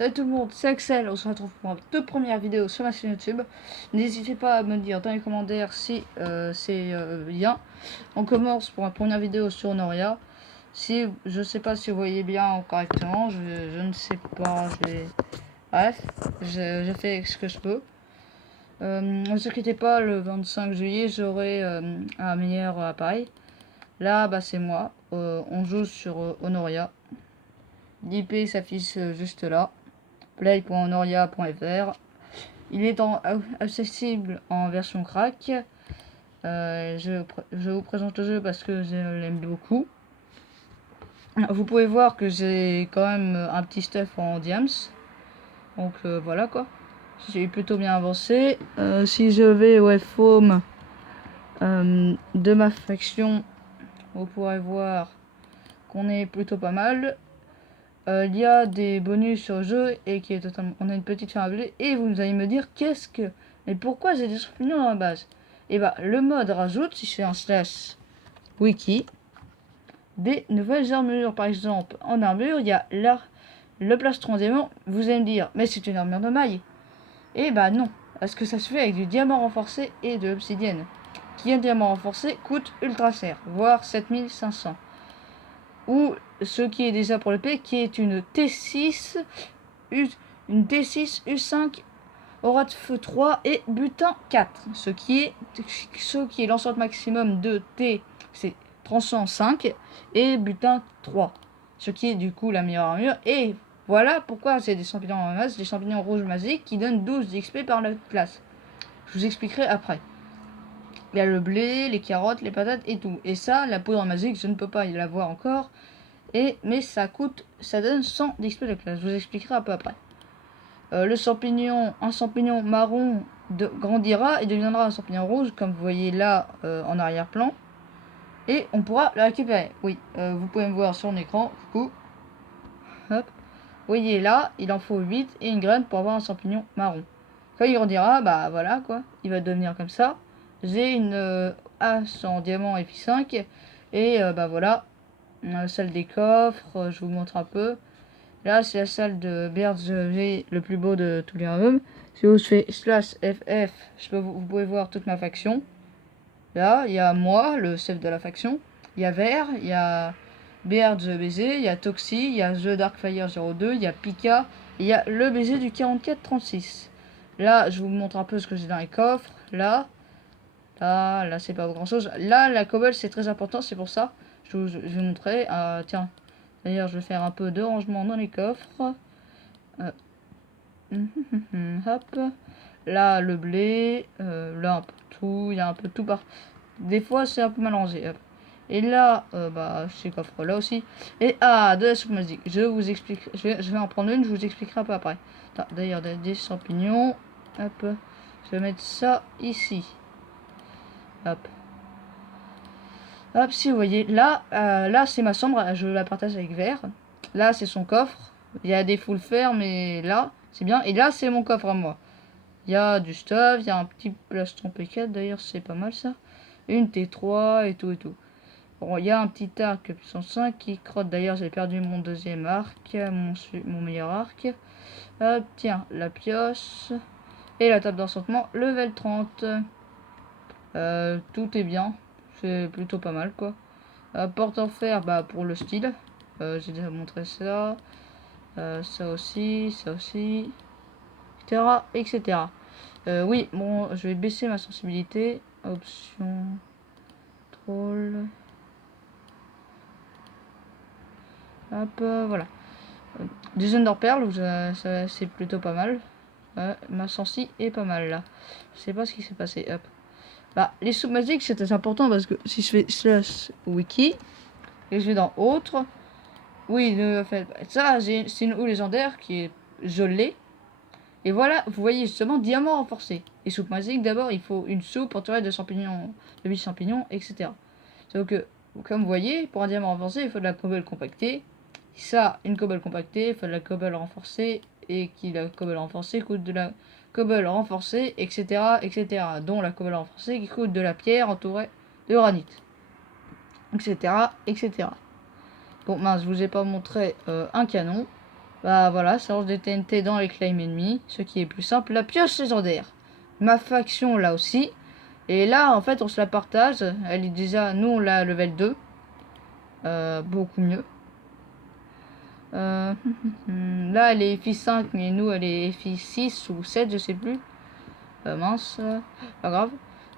Salut tout le monde, c'est Axel, on se retrouve pour ma toute première vidéo sur ma chaîne YouTube. N'hésitez pas à me dire dans les commentaires si c'est bien. On commence pour ma première vidéo sur Noria. Si je sais pas si vous voyez bien correctement, je ne sais pas, bref, je fais ce que je peux. Ne vous inquiétez pas, le 25 juillet j'aurai un meilleur appareil. Là bah c'est moi, on joue sur Honoria. L'IP s'affiche juste là. Play.noria.fr. Il est accessible en version crack. Je vous présente le jeu parce que je l'aime beaucoup. Vous pouvez voir que j'ai quand même un petit stuff en diams. Donc voilà quoi. J'ai plutôt bien avancé. Si je vais au F-Home de ma faction, vous pourrez voir qu'on est plutôt pas mal. Il y a des bonus sur le jeu et qui est totalement. On a une petite ferme à blé et vous allez me dire mais pourquoi j'ai des champignons dans la base? Et bah le mode rajoute, si je fais un slash wiki, des nouvelles armures. Par exemple en armure il y a le plastron diamant. Vous allez me dire mais c'est une armure de maille. Et bah non, parce que ça se fait avec du diamant renforcé et de l'obsidienne. Qui est un diamant renforcé coûte ultra cher, voire 7500. Ou ce qui est déjà pour le P, qui est une T6 U5 aura de feu 3 et butin 4, ce qui est l'ensemble maximum de T, c'est tranchant 5 et butin 3, ce qui est du coup la meilleure armure. Et voilà pourquoi c'est des champignons en masse, des champignons rouges magiques qui donnent 12 d'XP par la classe. Je vous expliquerai après. Il y a le blé, les carottes, les patates et tout. Et ça, la poudre magique, je ne peux pas y l'avoir encore. Mais ça donne 100 d'XP de classe. Je vous expliquerai un peu après. Le champignon, un champignon marron grandira et deviendra un champignon rouge, comme vous voyez là en arrière-plan. Et on pourra le récupérer. Oui, vous pouvez me voir sur l'écran. Coucou. Hop. Vous voyez là, il en faut 8 et une graine pour avoir un champignon marron. Quand il grandira, bah voilà quoi. Il va devenir comme ça. J'ai une hache en diamant FI5. Et bah voilà. La salle des coffres, je vous montre un peu. Là, c'est la salle de berger le plus beau de tous les royaumes. Si je fais slash FF, vous pouvez voir toute ma faction. Là, il y a moi, le chef de la faction. Il y a Vert, il y a Beard the BZ, il y a Toxi, il y a The Darkfire 02, il y a Pika, il y a le BZ du 4436. Là, je vous montre un peu ce que j'ai dans les coffres. Là, c'est pas grand chose. Là, la cobble, c'est très important, c'est pour ça. Je vais vous montrer. Tiens, d'ailleurs, je vais faire un peu de rangement dans les coffres. Hop. Là, le blé. Là, un peu tout. Il y a un peu tout par. Des fois, c'est un peu mal rangé. Hop. Et là, bah, ces coffres-là aussi. Et de la soupe magique. Je vous explique. Je vais en prendre une, je vous expliquerai un peu après. D'ailleurs, des champignons. Hop. Je vais mettre ça ici. Hop. Hop, si vous voyez, là c'est ma chambre, je la partage avec Vert. Là c'est son coffre. Il y a des full fer, mais là c'est bien. Et là c'est mon coffre à moi. Il y a du stuff, il y a un petit plastron P4 d'ailleurs, c'est pas mal ça. Une T3 et tout et tout. Bon, il y a un petit arc puissance 5 qui crotte. D'ailleurs, j'ai perdu mon deuxième arc, mon meilleur arc. Hop, tiens, la pioche. Et la table d'enchantement, level 30. Tout est bien. C'est plutôt pas mal quoi. Porte en fer, bah pour le style. J'ai déjà montré ça. Ça aussi, etc. etc. Oui, bon, je vais baisser ma sensibilité. Option. Troll. Hop, voilà. Des Underperles, c'est plutôt pas mal. Ma sensi est pas mal là. Je sais pas ce qui s'est passé. Hop. Bah, les soupes magiques, c'est très important parce que si je fais slash wiki et je vais dans autre, oui, en fait, ça, c'est une ou légendaire qui est gelée. Et voilà, vous voyez justement diamant renforcé. Et soupe magique, d'abord, il faut une soupe entourée de champignons, de 8 champignons, etc. Sauf que, comme vous voyez, pour un diamant renforcé, il faut de la cobble compactée. Ça, une cobble compactée, il faut de la cobble renforcée. Et qui la cobble renforcée coûte de la cobble renforcée, etc., etc. Dont la cobble renforcée qui coûte de la pierre entourée de granit, etc., etc. Bon, mince, je vous ai pas montré un canon. Bah voilà, ça lance des TNT dans les claims ennemis, ce qui est plus simple. La pioche légendaire. Ma faction là aussi. Et là, en fait, on se la partage. Elle est déjà, nous, on l'a level 2. Beaucoup mieux. Là, elle est FI 5, mais nous, elle est FI 6 ou 7, je sais plus. Mince, pas grave.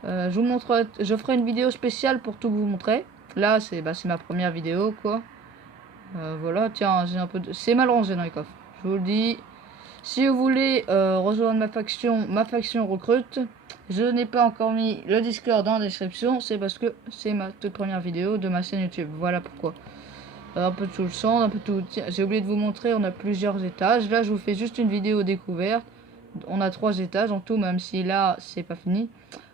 Je vous montre, je ferai une vidéo spéciale pour tout vous montrer. Là, c'est ma première vidéo, quoi. Voilà, tiens, j'ai un peu de... C'est mal rangé dans les coffres. Je vous le dis. Si vous voulez rejoindre ma faction recrute, je n'ai pas encore mis le Discord dans la description. C'est parce que c'est ma toute première vidéo de ma chaîne YouTube. Voilà pourquoi. Un peu de tout le sang, un peu tout... Tiens, j'ai oublié de vous montrer, on a plusieurs étages. Là, je vous fais juste une vidéo découverte. On a 3 étages en tout, même si là, c'est pas fini.